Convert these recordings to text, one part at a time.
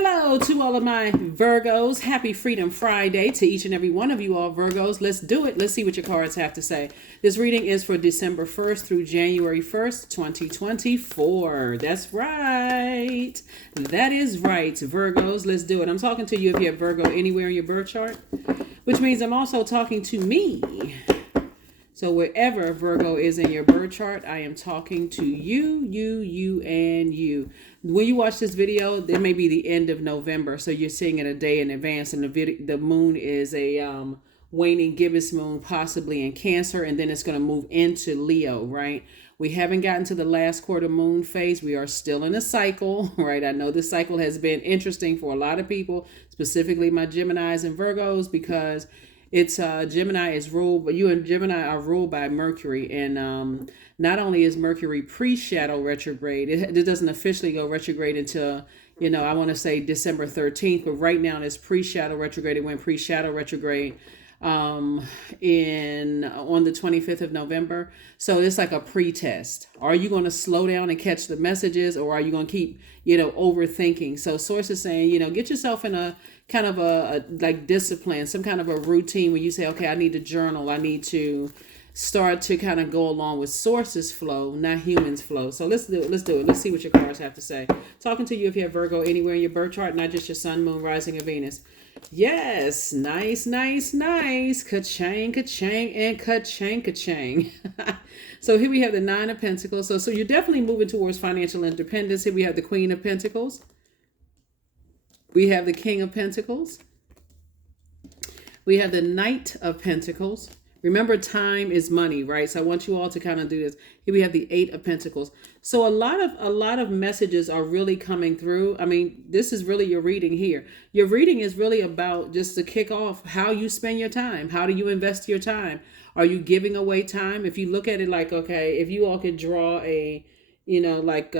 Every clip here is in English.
Hello to all of my Virgos. Happy Freedom Friday to each and every one of you all Virgos. Let's do it. Let's see what your cards have to say. This reading is for December 1st through January 1st, 2024. That's right. That is right, Virgos. Let's do it. I'm talking to you if you have Virgo anywhere in your birth chart, which means I'm also talking to me. So wherever Virgo is in your birth chart, I am talking to you, and you. When you watch this video, it may be the end of November, so you're seeing it a day in advance, and the moon is a waning gibbous moon, possibly in Cancer, and then it's going to move into Leo, right? We haven't gotten to the last quarter moon phase. We are still in a cycle, right? I know this cycle has been interesting for a lot of people, specifically my Geminis and Virgos, because it's Gemini is ruled, but you and Gemini are ruled by Mercury, and not only is Mercury pre-shadow retrograde, it doesn't officially go retrograde until, I want to say December 13th, but right now it's pre-shadow retrograde. It went pre-shadow retrograde on the 25th of November. So it's like a pre-test. Are you going to slow down and catch the messages, or are you going to keep, overthinking? So source is saying, get yourself in a kind of a like discipline, some kind of a routine where you say, okay, I need to journal. I need to start to kind of go along with sources flow, not humans flow. So let's do it. Let's see what your cards have to say. Talking to you if you have Virgo anywhere in your birth chart, not just your sun, moon, rising, and Venus. Yes, nice. Ka-chang, ka-chang, and ka-chang, ka-chang. So here we have the Nine of Pentacles. So you're definitely moving towards financial independence. Here we have the Queen of Pentacles. We have the King of Pentacles. We have the Knight of Pentacles. Remember, time is money, right? So I want you all to kind of do this. Here we have the Eight of Pentacles. So a lot of messages are really coming through. I mean, this is really your reading here. Your reading is really about, just to kick off, how you spend your time. How do you invest your time? Are you giving away time? If you look at it like, okay, if you all could draw a like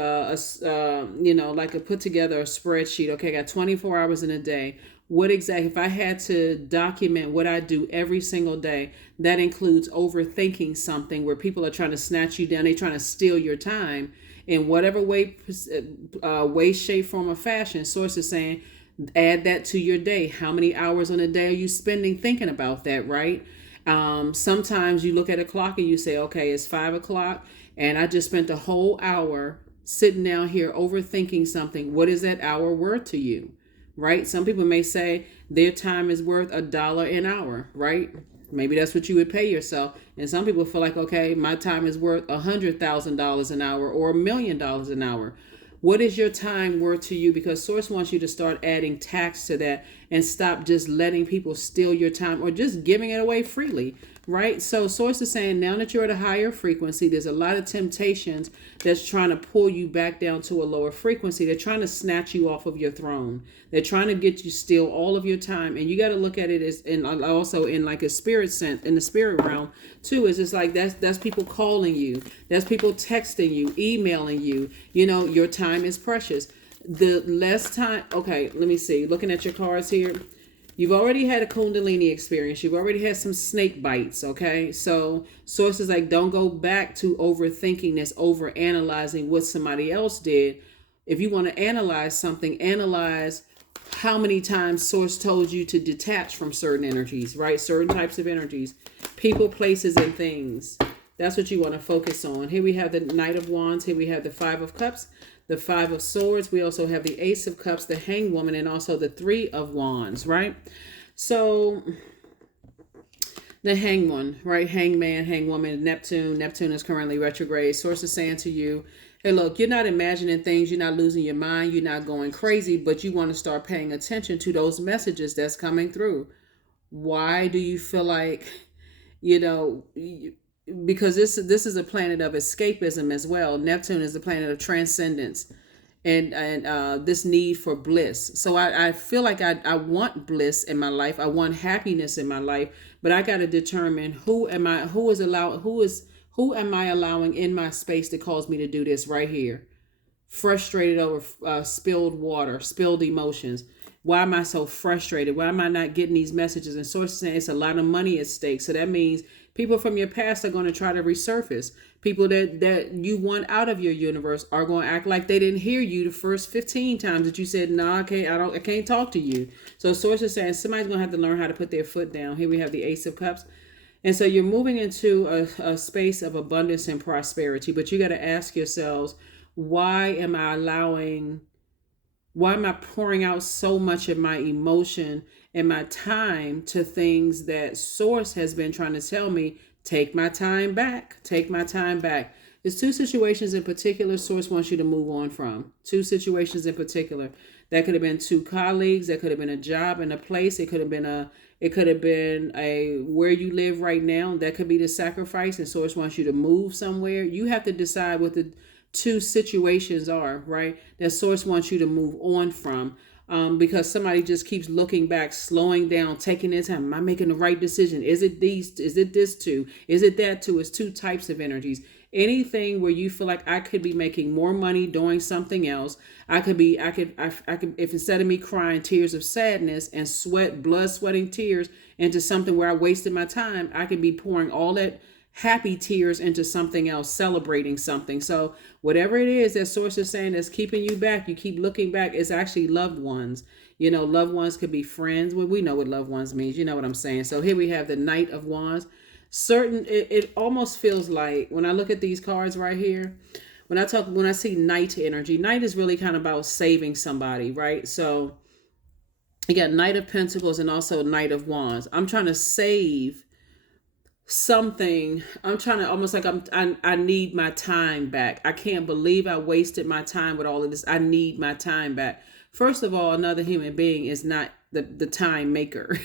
put together a spreadsheet. Okay, I got 24 hours in a day. What exactly, if I had to document what I do every single day, that includes overthinking something where people are trying to snatch you down. They're trying to steal your time in whatever way, shape, form, or fashion. Source is saying, add that to your day. How many hours on a day are you spending thinking about that, right? Sometimes you look at a clock and you say, okay, it's 5 o'clock. And I just spent a whole hour sitting down here overthinking something. What is that hour worth to you, right? Some people may say their time is worth $1 an hour, right? Maybe that's what you would pay yourself. And some people feel like, okay, my time is worth $100,000 an hour or $1 million an hour. What is your time worth to you? Because Source wants you to start adding tax to that and stop just letting people steal your time or just giving it away freely, right? So Source is saying, now that you're at a higher frequency, there's a lot of temptations that's trying to pull you back down to a lower frequency. They're trying to snatch you off of your throne. They're trying to get you steal all of your time. And you got to look at it as, and also in like a spirit sense, in the spirit realm too, is just like that's people calling you. That's people texting you, emailing you. Your time is precious. The less time, okay, let me see. Looking at your cards here. You've already had a Kundalini experience. You've already had some snake bites, okay? So sources like, don't go back to overthinking this, overanalyzing what somebody else did. If you want to analyze something, analyze how many times Source told you to detach from certain energies, right? Certain types of energies, people, places, and things. That's what you want to focus on. Here we have the Knight of Wands. Here we have the Five of Cups, the Five of Swords. We also have the Ace of Cups, the Hanged Woman, and also the Three of Wands, right? So the Hanged One, right? Hangman, Hanged Woman, Neptune. Neptune is currently retrograde. Source is saying to you, hey, look, you're not imagining things. You're not losing your mind. You're not going crazy, but you want to start paying attention to those messages that's coming through. Why do you feel like, because this is a planet of escapism as well. Neptune is the planet of transcendence and this need for bliss. So I feel like I want bliss in my life. I want happiness in my life, but I got to determine who am I allowing in my space that calls me to do this right here. Frustrated over spilled water, spilled emotions. Why am I so frustrated? Why am I not getting these messages? And Source is saying it's a lot of money at stake. So that means People from your past are going to try to resurface. People that you want out of your universe are going to act like they didn't hear you the first 15 times that you said, no, I can't talk to you. So source is saying somebody's going to have to learn how to put their foot down. Here we have the Ace of Cups. And so you're moving into a space of abundance and prosperity, but you got to ask yourselves, why am I pouring out so much of my emotion and my time to things that source has been trying to tell me, take my time back, take my time back. There's two situations in particular source wants you to move on from. Two situations in particular. That could have been two colleagues, that could have been a job and a place, it could have been a where you live right now. That could be the sacrifice, and source wants you to move somewhere. You have to decide what the two situations are, right? That source wants you to move on from. Because somebody just keeps looking back, slowing down, taking their time. Am I making the right decision? Is it these? Is it this too? Is it that too? It's two types of energies. Anything where you feel like I could be making more money doing something else. I could, if instead of me crying tears of sadness and blood sweating tears into something where I wasted my time, I could be pouring all that happy tears into something else, celebrating something. So whatever it is that source is saying that's keeping you back, you keep looking back, it's actually loved ones. Loved ones could be friends. Well, we know what loved ones means. You know what I'm saying? So here we have the Knight of Wands. It almost feels like when I look at these cards right here, when I see Knight energy, Knight is really kind of about saving somebody, right? So you got Knight of Pentacles and also Knight of Wands. I'm trying to save something. I'm trying to almost like I need my time back. I can't believe I wasted my time with all of this. I need my time back. First of all, another human being is not the time maker,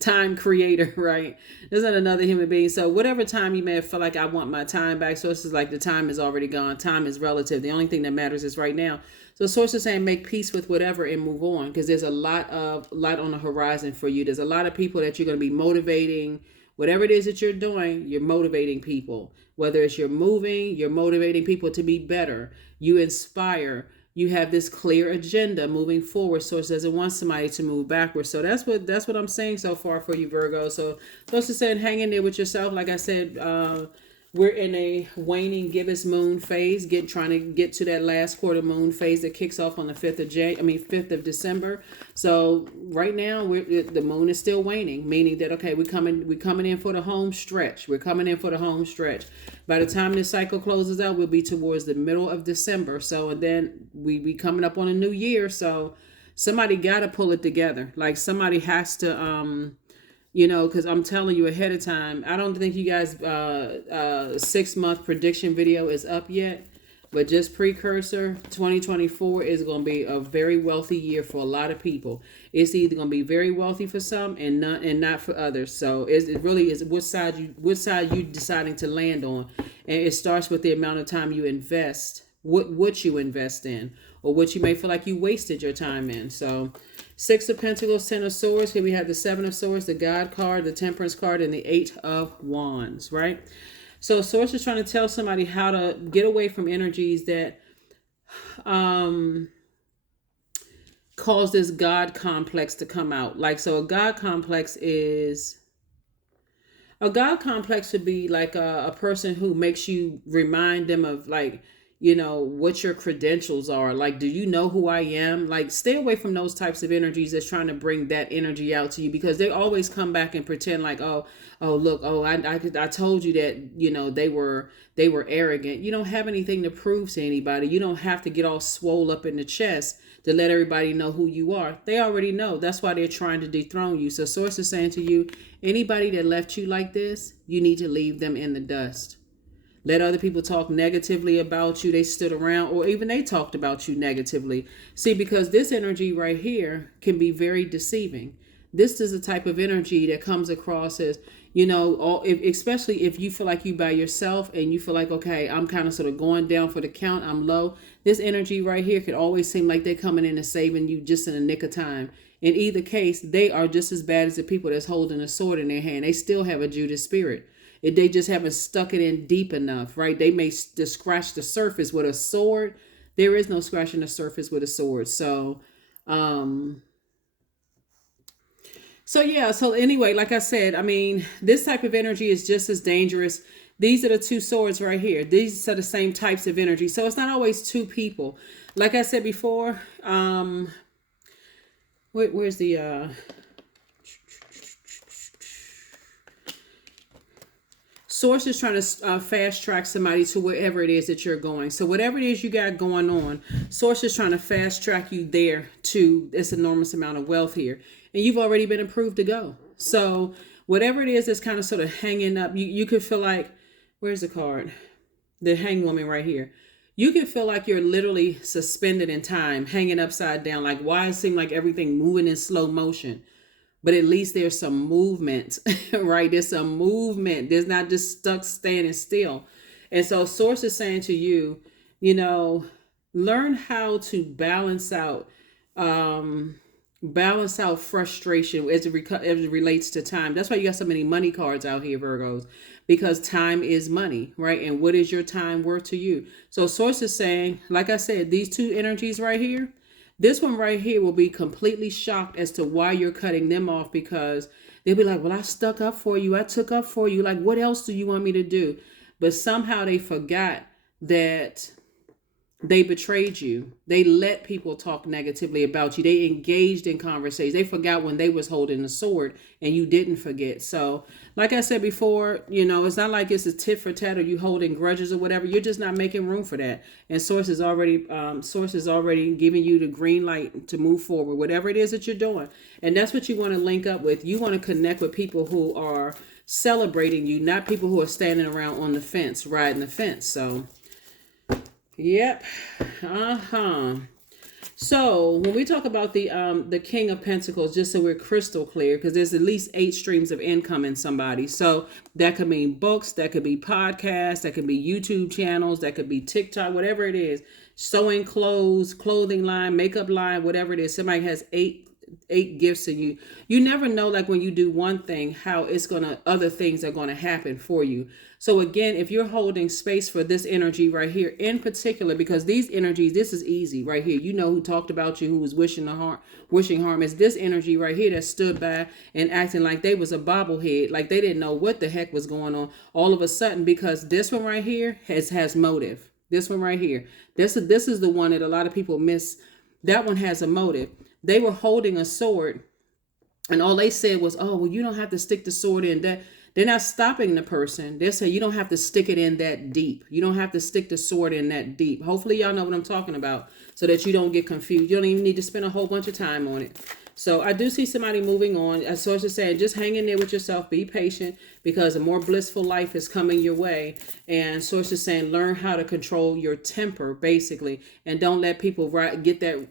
time creator, right? There's not another human being. So whatever time you may have felt like I want my time back, source is like the time is already gone. Time is relative. The only thing that matters is right now. So source is saying make peace with whatever and move on, because there's a lot on the horizon for you. There's a lot of people that you're going to be motivating. Whatever it is that you're doing, you're motivating people. Whether it's you're moving, you're motivating people to be better. You inspire. You have this clear agenda moving forward. Source doesn't want somebody to move backwards. So that's what I'm saying so far for you, Virgo. So Source is saying hang in there with yourself. Like I said, we're in a waning gibbous moon phase, trying to get to that last quarter moon phase that kicks off on the 5th of December. So right now the moon is still waning, meaning that, okay, we're coming in for the home stretch. We're coming in for the home stretch. By the time this cycle closes out, we'll be towards the middle of December. So, and then we be coming up on a new year. So somebody got to pull it together. Like somebody has to, because I'm telling you ahead of time, I don't think you guys 6-month prediction video is up yet, but just precursor, 2024 is going to be a very wealthy year for a lot of people. It's either going to be very wealthy for some and not for others. So it really is what side you deciding to land on, and it starts with the amount of time you invest, what you invest in, or what you may feel like you wasted your time in. So 6 of Pentacles, 10 of Swords. Here we have the 7 of Swords, the God card, the Temperance card, and the 8 of Wands, right? So Source is trying to tell somebody how to get away from energies that cause this God complex to come out. Like, so a God complex would be like a person who makes you remind them of, like, what your credentials are. Like, do you know who I am? Like, stay away from those types of energies that's trying to bring that energy out to you, because they always come back and pretend like, look, I told you that, they were arrogant. You don't have anything to prove to anybody. You don't have to get all swole up in the chest to let everybody know who you are. They already know. That's why they're trying to dethrone you. So Source is saying to you, anybody that left you like this, you need to leave them in the dust. Let other people talk negatively about you. They stood around, or even they talked about you negatively. See, because this energy right here can be very deceiving. This is the type of energy that comes across as, especially if you feel like you by yourself and you feel like, okay, I'm kind of sort of going down for the count, I'm low. This energy right here could always seem like they're coming in and saving you just in a nick of time. In either case, they are just as bad as the people that's holding a sword in their hand. They still have a Judas spirit. They just haven't stuck it in deep enough, right? They may just scratch the surface with a sword. There is no scratching the surface with a sword. So So yeah, so anyway, like I said, I mean, this type of energy is just as dangerous. These are the two swords right here. These are the same types of energy. So it's not always two people. Like I said before, where's the source is trying to fast track somebody to wherever it is that you're going. So whatever it is you got going on, source is trying to fast track you there to this enormous amount of wealth here. And you've already been approved to go. So whatever it is that's kind of sort of hanging up, you could feel like, where's the card? The hanged woman right here. You can feel like you're literally suspended in time, hanging upside down. Like, why it seems like everything moving in slow motion? But at least there's some movement, right? There's some movement. There's not just stuck standing still. And so source is saying to you, you know, learn how to balance out frustration as it relates to time. That's why you got so many money cards out here, Virgos, because time is money, right? And what is your time worth to you? So source is saying, like I said, these two energies right here, this one right here will be completely shocked as to why you're cutting them off, because they'll be like, well, I stuck up for you. I took up for you. Like, what else do you want me to do? But somehow they forgot that they betrayed you. They let people talk negatively about you. They engaged in conversations. They forgot when they was holding the sword and you didn't forget. So like I said before, you know, it's not like it's a tit for tat or you holding grudges or whatever. You're just not making room for that. And source is already giving you the green light to move forward, whatever it is that you're doing. And that's what you want to link up with. You want to connect with people who are celebrating you, not people who are standing around on the fence, riding the fence. So yep. So when we talk about the King of Pentacles, just so we're crystal clear, because there's at least 8 streams of income in somebody. So that could mean books, that could be podcasts, that could be YouTube channels, that could be TikTok, whatever it is. Sewing clothes, clothing line, makeup line, whatever it is. Somebody has eight gifts, and you never know, like when you do one thing, how other things are gonna happen for you. So again, if you're holding space for this energy right here in particular, because these energies, this is easy right here. You know who talked about you, who was wishing harm. Is this energy right here that stood by and acting like they was a bobblehead, like they didn't know what the heck was going on all of a sudden, because this one right here has motive. This one right here, this is the one that a lot of people miss. That one has a motive. They were holding a sword, and all they said was, oh, well, you don't have to stick the sword in that. They're not stopping the person. They're saying you don't have to stick it in that deep. You don't have to stick the sword in that deep. Hopefully y'all know what I'm talking about, so that you don't get confused. You don't even need to spend a whole bunch of time on it. So I do see somebody moving on. As source is saying, just hang in there with yourself. Be patient, because a more blissful life is coming your way. And source is saying, learn how to control your temper, basically, and don't let people get that,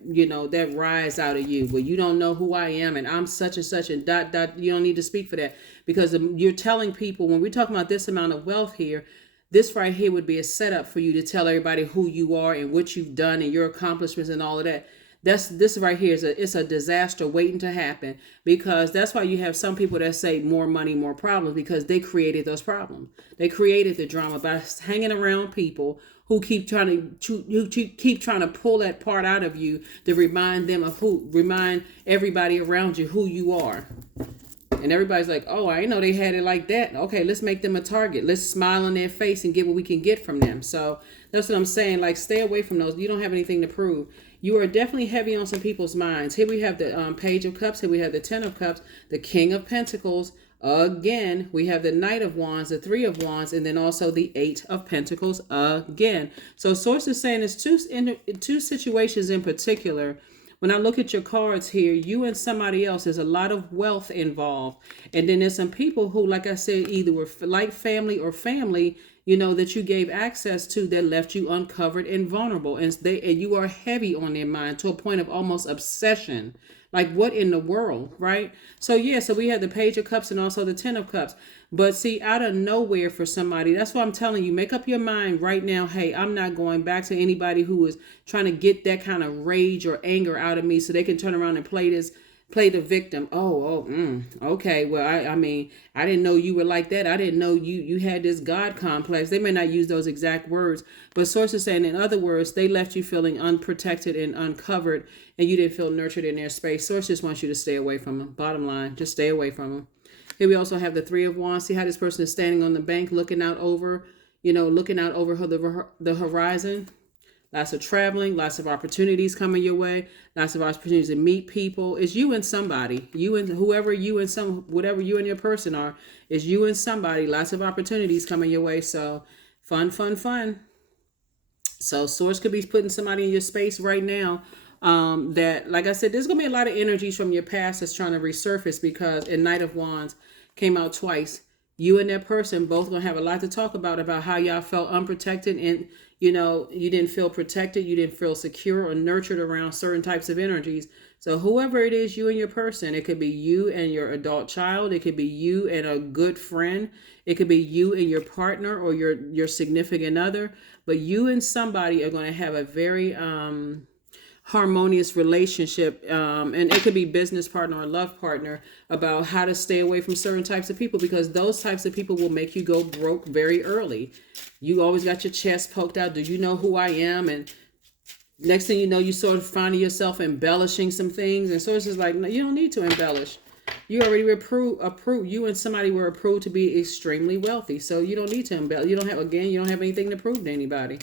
that rise out of you. Well, you don't know who I am, and I'm such and such, and dot, dot. You don't need to speak for that, because you're telling people, when we're talking about this amount of wealth here, this right here would be a setup for you to tell everybody who you are and what you've done and your accomplishments and all of that. This right here it's a disaster waiting to happen, because that's why you have some people that say more money, more problems, because they created those problems. They created the drama by hanging around people who keep trying to pull that part out of you to remind everybody around you who you are. And everybody's like, oh, I didn't know they had it like that. Okay, let's make them a target. Let's smile on their face and get what we can get from them. So that's what I'm saying. Like, stay away from those. You don't have anything to prove. You are definitely heavy on some people's minds. Here we have the Page of Cups. Here we have the 10 of Cups, the King of Pentacles. Again, we have the Knight of Wands, the 3 of Wands, and then also the 8 of Pentacles again. So source is saying it's two situations in particular. When I look at your cards here, you and somebody else, there's a lot of wealth involved. And then there's some people who, like I said, either were like family or family, that you gave access to, that left you uncovered and vulnerable. And you are heavy on their mind to a point of almost obsession. Like, what in the world, right? So yeah, so we have the Page of Cups and also the 10 of Cups. But see, out of nowhere for somebody, that's why I'm telling you, make up your mind right now. Hey, I'm not going back to anybody who is trying to get that kind of rage or anger out of me so they can turn around and play play the victim. Okay. Well, I mean, I didn't know you were like that. I didn't know you had this God complex. They may not use those exact words, but sources saying, in other words, they left you feeling unprotected and uncovered, and you didn't feel nurtured in their space. Source just wants you to stay away from them. Bottom line, just stay away from them. Here we also have the Three of Wands. See how this person is standing on the bank, looking out over, looking out over the horizon. Lots of traveling, lots of opportunities coming your way, lots of opportunities to meet people. It's you and somebody, you and whoever you and whatever you and your person are, is you and somebody. Lots of opportunities coming your way. So fun, fun, fun. So source could be putting somebody in your space right now. That, like I said, there's gonna be a lot of energies from your past that's trying to resurface, because in Knight of Wands came out twice. You and that person both gonna have a lot to talk about how y'all felt unprotected, and you didn't feel protected, you didn't feel secure or nurtured around certain types of energies. So whoever it is, you and your person, it could be you and your adult child, it could be you and a good friend, it could be you and your partner or your significant other, but you and somebody are going to have a very harmonious relationship, and it could be business partner or love partner, about how to stay away from certain types of people, because those types of people will make you go broke very early. You always got your chest poked out. Do you know who I am? And next thing you know, you sort of finding yourself embellishing some things, and so it's just like, no, you don't need to embellish. You already approved. You and somebody were approved to be extremely wealthy, so you don't need to embellish. You don't have anything to prove to anybody.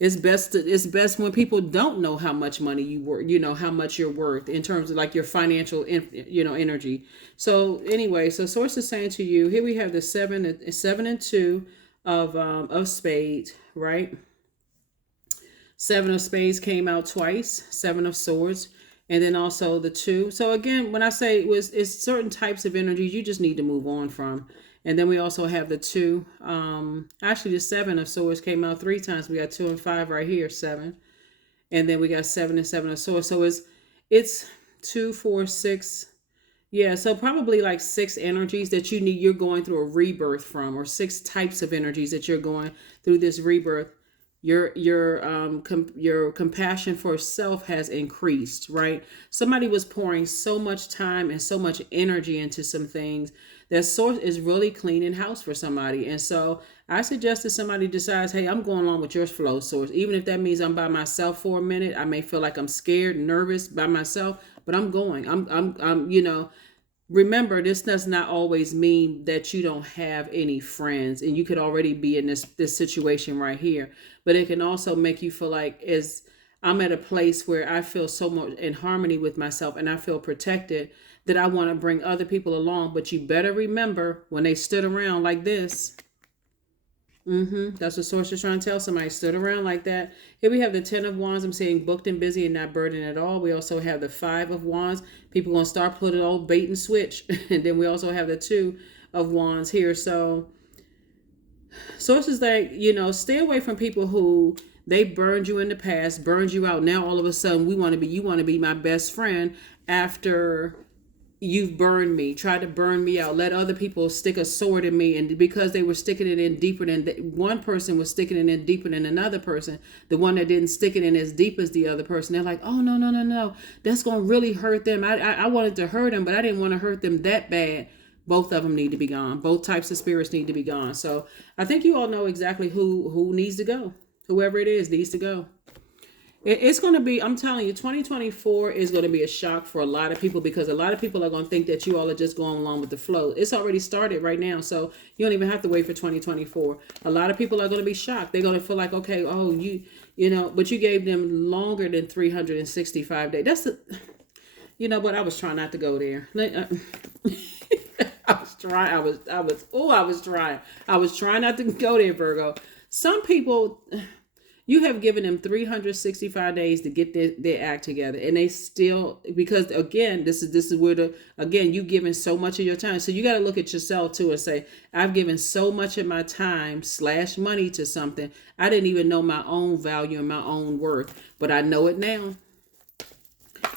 It's best when people don't know how much money you worth, how much you're worth in terms of like your financial, energy. So anyway, so source is saying to you, here we have the 7 and 2 of spades, right? 7 of spades came out twice, 7 of swords, and then also the 2. So again, when I say it's certain types of energies you just need to move on from. And then we also have the 2. Actually, the 7 of swords came out 3 times. We got 2 and 5 right here, 7. And then we got 7 and 7 of swords. So it's 2, 4, 6. Yeah, so probably like 6 energies that you're going through a rebirth from, or 6 types of energies that you're going through this rebirth. Your compassion for self has increased, right? Somebody was pouring so much time and so much energy into some things that source is really cleaning house for somebody. And so I suggest that somebody decides, hey, I'm going along with your flow, source. Even if that means I'm by myself for a minute, I may feel like I'm scared, nervous by myself, but I'm going. I'm remember, this does not always mean that you don't have any friends and you could already be in this situation right here. But it can also make you feel like, as I'm at a place where I feel so much in harmony with myself and I feel protected, that I want to bring other people along. But you better remember, when they stood around like this, that's what source is trying to tell somebody, stood around like that. Here we have the 10 of Wands. I'm saying booked and busy and not burdened at all. We also have the 5 of Wands. People going to start putting old bait and switch. And then we also have the 2 of Wands here. So sources that, stay away from people who they burned you in the past, burned you out. Now all of a sudden you want to be my best friend after you've burned me, tried to burn me out, let other people stick a sword in me, and because they were sticking it in deeper than one person was sticking it in deeper than another person, the one that didn't stick it in as deep as the other person, they're like, oh no, that's gonna really hurt them. I wanted to hurt them, but I didn't want to hurt them that bad. Both of them need to be gone. Both types of spirits need to be gone. So I think you all know exactly who needs to go. Whoever it is needs to go. It's going to be, I'm telling you, 2024 is going to be a shock for a lot of people, because a lot of people are going to think that you all are just going along with the flow. It's already started right now, so you don't even have to wait for 2024. A lot of people are going to be shocked. They're going to feel like, okay, oh, but you gave them longer than 365 days. That's but I was trying not to go there. I was trying not to go there, Virgo. Some people, you have given them 365 days to get their act together, and they still, because again, this is where you've given so much of your time. So you got to look at yourself too and say, I've given so much of my time / money to something. I didn't even know my own value and my own worth, but I know it now.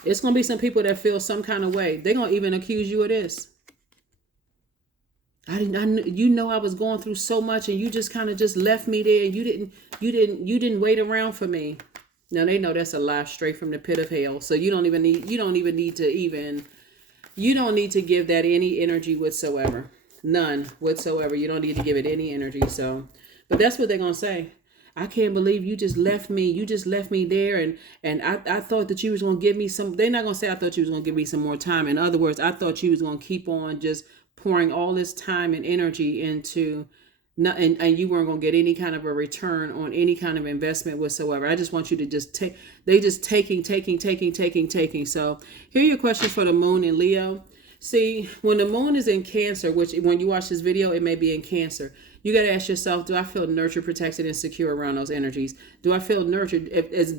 It's going to be some people that feel some kind of way. They're going to even accuse you of this. I was going through so much, and you just kind of just left me there. You didn't wait around for me. Now they know that's a lie straight from the pit of hell. So you don't even need you don't need to give that any energy whatsoever. None whatsoever. You don't need to give it any energy. So, but that's what they're gonna say. I can't believe you just left me. You just left me there, and I thought that you was gonna give me some. They're not gonna say I thought you was gonna give me some more time. In other words, I thought you was gonna keep on just pouring all this time and energy into, and you weren't gonna get any kind of a return on any kind of investment whatsoever. I just want you to just take. They just taking. So here are your questions for the moon in Leo. See, when the moon is in Cancer, which when you watch this video, it may be in Cancer. You got to ask yourself, do I feel nurtured, protected, and secure around those energies? Do I feel nurtured?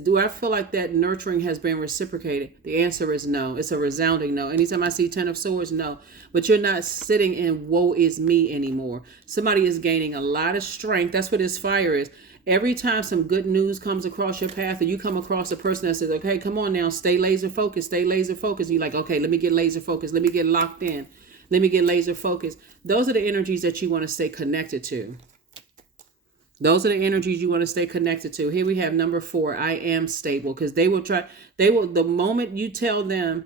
Do I feel like that nurturing has been reciprocated? The answer is no. It's a resounding no. Anytime I see 10 of Swords, no. But you're not sitting in woe is me anymore. Somebody is gaining a lot of strength. That's what this fire is. Every time some good news comes across your path, or you come across a person that says, okay, come on now, stay laser focused, you're like, okay, let me get laser focused. Let me get locked in. Let me get laser focused. Those are the energies that you want to stay connected to. Those are the energies you want to stay connected to. Here we have number 4, I am stable. Because the moment you tell them,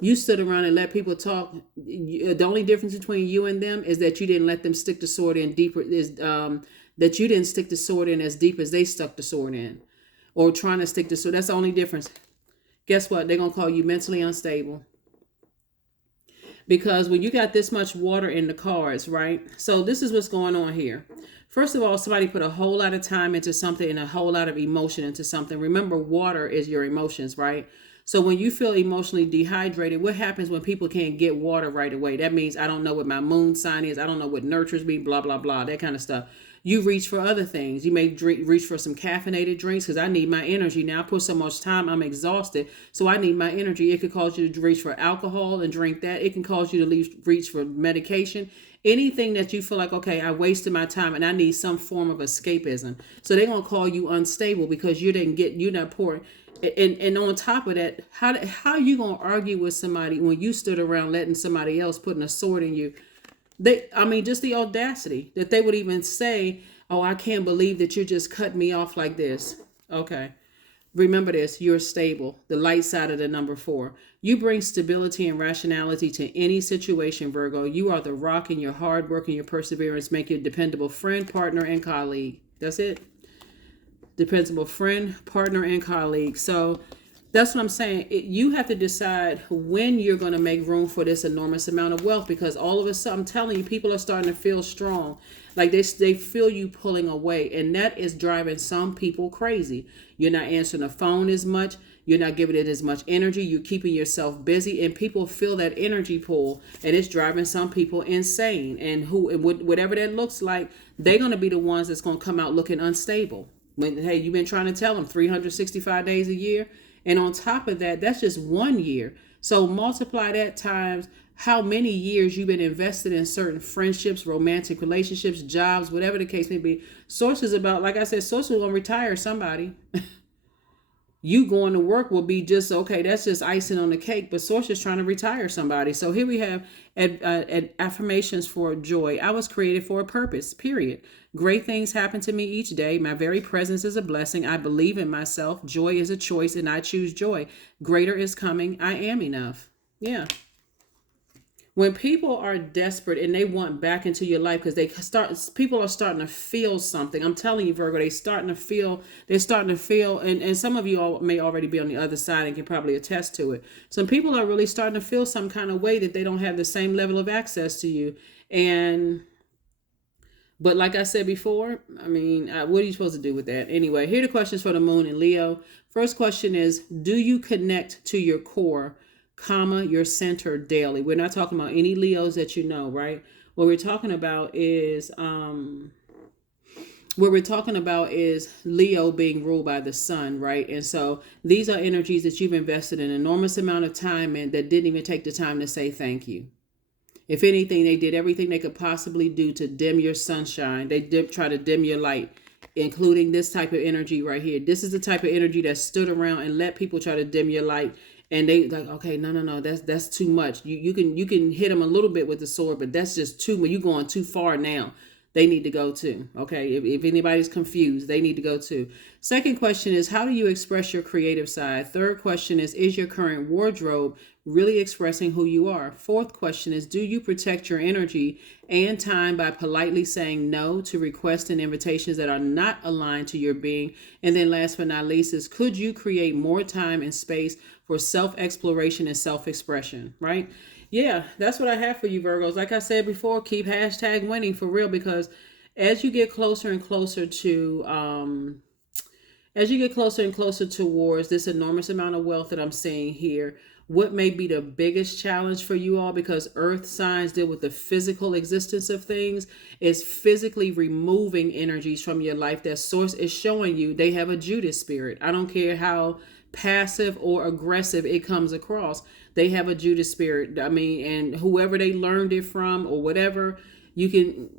you stood around and let people talk. The only difference between you and them is that you didn't let them stick the sword in deeper, that you didn't stick the sword in as deep as they stuck the sword in. Or trying to stick the sword. That's the only difference. Guess what? They're going to call you mentally unstable. Because when you got this much water in the cards, right? So this is what's going on here. First of all, somebody put a whole lot of time into something and a whole lot of emotion into something. Remember, water is your emotions, right? So when you feel emotionally dehydrated, what happens when people can't get water right away? That means I don't know what my moon sign is. I don't know what nurtures me, blah, blah, blah, that kind of stuff. You reach for other things. You may reach for some caffeinated drinks because I need my energy. Now I put so much time, I'm exhausted. So I need my energy. It could cause you to reach for alcohol and drink that. It can cause you to reach for medication. Anything that you feel like, okay, I wasted my time and I need some form of escapism. So they're going to call you unstable because you're not pouring. And on top of that, how are you going to argue with somebody when you stood around letting somebody else putting a sword in you? Just the audacity that they would even say, oh, I can't believe that you just cut me off like this. Okay. Remember this, you're stable. The light side of the number 4. You bring stability and rationality to any situation, Virgo. You are the rock, and your hard work and your perseverance make you a dependable friend, partner, and colleague. That's it. Dependable friend, partner, and colleague. So that's what I'm saying. You have to decide when you're going to make room for this enormous amount of wealth, because all of a sudden, I'm telling you, people are starting to feel strong. Like they feel you pulling away, and that is driving some people crazy. You're not answering the phone as much. You're not giving it as much energy. You're keeping yourself busy, and people feel that energy pull, and it's driving some people insane. And whatever that looks like, they're going to be the ones that's going to come out looking unstable. Hey, you've been trying to tell them 365 days a year. And on top of that, that's just 1 year. So multiply that times how many years you've been invested in certain friendships, romantic relationships, jobs, whatever the case may be. Sources about, like I said, sources will retire somebody. You going to work will be just, okay, that's just icing on the cake, but Source is trying to retire somebody. So here we have affirmations for joy. I was created for a purpose, period. Great things happen to me each day. My very presence is a blessing. I believe in myself. Joy is a choice, and I choose joy. Greater is coming. I am enough. Yeah. When people are desperate and they want back into your life because people are starting to feel something. I'm telling you, Virgo, they're starting to feel, and some of you all may already be on the other side and can probably attest to it. Some people are really starting to feel some kind of way that they don't have the same level of access to you. But like I said before, what are you supposed to do with that? Anyway, here are the questions for the moon in Leo. First question is, do you connect to your core, your center daily? We're not talking about any Leos that you know, right? What we're talking about is Leo being ruled by the sun, right? And so these are energies that you've invested an enormous amount of time in that didn't even take the time to say thank you. If anything, they did everything they could possibly do to dim your sunshine. They try to dim your light, including this type of energy right here. This is the type of energy that stood around and let people try to dim your light. And they like, okay, no, that's too much. You can hit them a little bit with the sword, but that's just too much. You're going too far now. they need to go too. Okay. If anybody's confused, they need to go too. Second question is, how do you express your creative side? Third question is your current wardrobe really expressing who you are? Fourth question is, do you protect your energy and time by politely saying no to requests and invitations that are not aligned to your being? And then last but not least is, could you create more time and space for self-exploration and self-expression, right? Yeah, that's what I have for you, Virgos. Like I said before, keep hashtag winning for real, because as you get closer and closer to towards this enormous amount of wealth that I'm seeing here, what may be the biggest challenge for you all, because earth signs deal with the physical existence of things, is physically removing energies from your life that source is showing you they have a Judas spirit. I don't care how passive or aggressive it comes across. They have a Judas spirit. I mean, and whoever they learned it from or whatever, you can,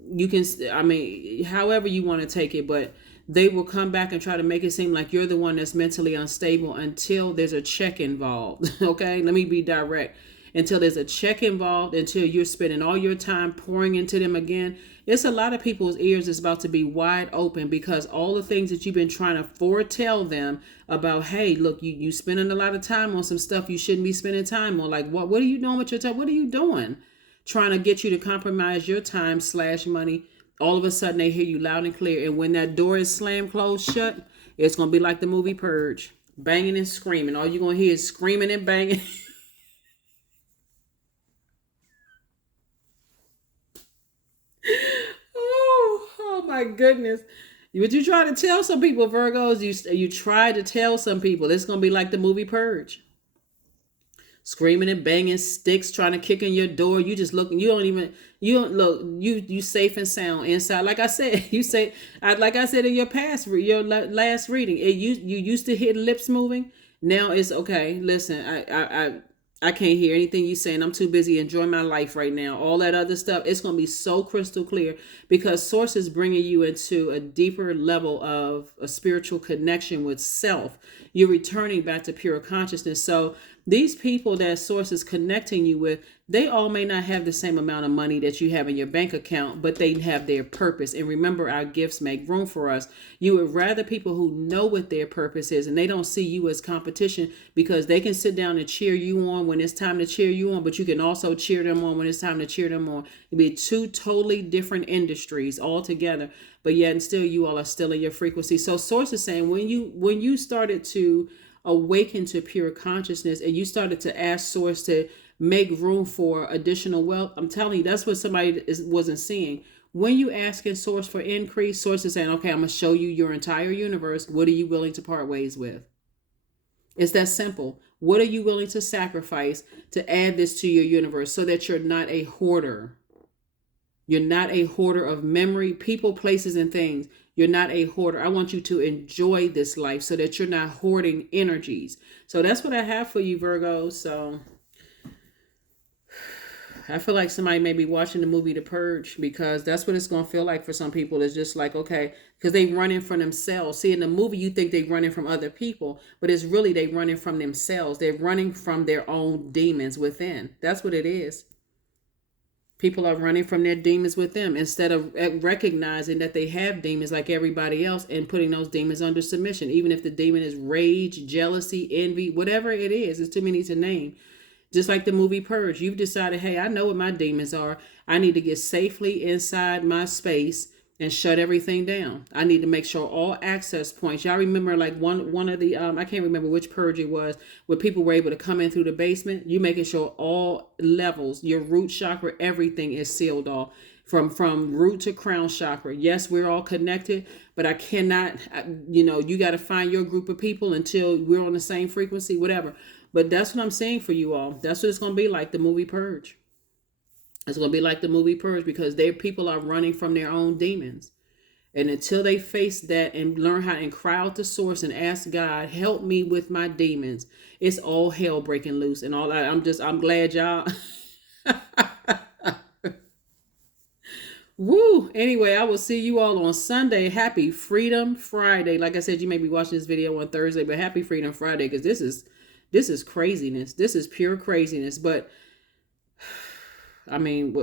I mean, however you want to take it, but they will come back and try to make it seem like you're the one that's mentally unstable until there's a check involved. Okay, let me be direct. Until there's a check involved, until you're spending all your time pouring into them again. It's a lot of people's ears is about to be wide open, because all the things that you've been trying to foretell them about, hey, look, you spending a lot of time on some stuff you shouldn't be spending time on. Like, what are you doing with your time? What are you doing? Trying to get you to compromise your time / money. All of a sudden they hear you loud and clear. And when that door is slammed closed shut, it's going to be like the movie Purge. Banging and screaming. All you're going to hear is screaming and banging. Oh my goodness. What you try to tell some people, Virgos, you try to tell some people it's going to be like the movie Purge. Screaming and banging, sticks trying to kick in your door. You just looking. You don't look. You safe and sound inside. Like I said, like I said in your last reading, you used to hear lips moving. Now it's okay. Listen, I can't hear anything you saying. I'm too busy enjoying my life right now. All that other stuff, it's going to be so crystal clear, because source is bringing you into a deeper level of a spiritual connection with self. You're returning back to pure consciousness. So these people that source is connecting you with, they all may not have the same amount of money that you have in your bank account, but they have their purpose. And remember, our gifts make room for us. You would rather people who know what their purpose is, and they don't see you as competition, because they can sit down and cheer you on when it's time to cheer you on, but you can also cheer them on when it's time to cheer them on. It'd be two totally different industries altogether, but yet and still you all are still in your frequency. So source is saying, when you started to awaken to pure consciousness and you started to ask source to make room for additional wealth, I'm telling you, that's what somebody wasn't seeing. When you asking source for increase, source is saying, okay, I'm going to show you your entire universe. What are you willing to part ways with? It's that simple. What are you willing to sacrifice to add this to your universe, so that you're not a hoarder? You're not a hoarder of memory, people, places, and things. You're not a hoarder. I want you to enjoy this life so that you're not hoarding energies. So that's what I have for you, Virgo. So I feel like somebody may be watching the movie The Purge, because that's what it's going to feel like for some people. It's just like, okay, because they running from themselves. See, in the movie, you think they running from other people, but it's really they running from themselves. They're running from their own demons within. That's what it is. People are running from their demons with them, instead of recognizing that they have demons like everybody else and putting those demons under submission. Even if the demon is rage, jealousy, envy, whatever it is, it's too many to name. Just like the movie Purge, you've decided, hey, I know what my demons are. I need to get safely inside my space and shut everything down. I need to make sure all access points. Y'all remember like one of the, I can't remember which purge it was, where people were able to come in through the basement. You making sure all levels, your root chakra, everything is sealed off. From root to crown chakra. Yes, we're all connected, but I cannot, you got to find your group of people until we're on the same frequency, whatever. But that's what I'm saying for you all. That's what it's going to be like the movie Purge. It's going to be like the movie Purge, because people are running from their own demons. And until they face that and learn how and cry out to source and ask God, help me with my demons, it's all hell breaking loose. And all I'm glad y'all. Woo! Anyway, I will see you all on Sunday. Happy Freedom Friday. Like I said, you may be watching this video on Thursday, but happy Freedom Friday, because this is craziness. This is pure craziness. But I mean,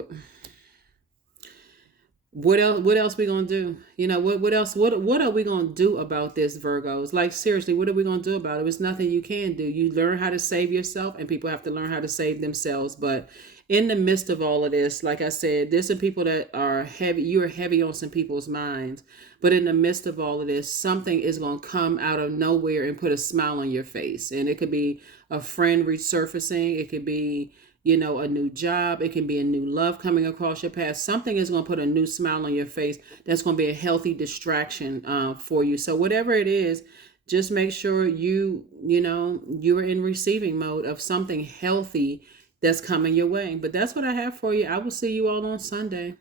What else we gonna do? What else? What are we gonna do about this, Virgos? Like, seriously, what are we gonna do about it? There's nothing you can do. You learn how to save yourself, and people have to learn how to save themselves. But in the midst of all of this, like I said, there's some people that are heavy. You are heavy on some people's minds. But in the midst of all of this, something is gonna come out of nowhere and put a smile on your face. And it could be a friend resurfacing. It could be, a new job. It can be a new love coming across your path. Something is going to put a new smile on your face. That's going to be a healthy distraction for you. So whatever it is, just make sure you're in receiving mode of something healthy that's coming your way. But that's what I have for you. I will see you all on Sunday.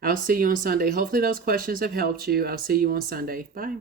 I'll see you on Sunday. Hopefully those questions have helped you. I'll see you on Sunday. Bye.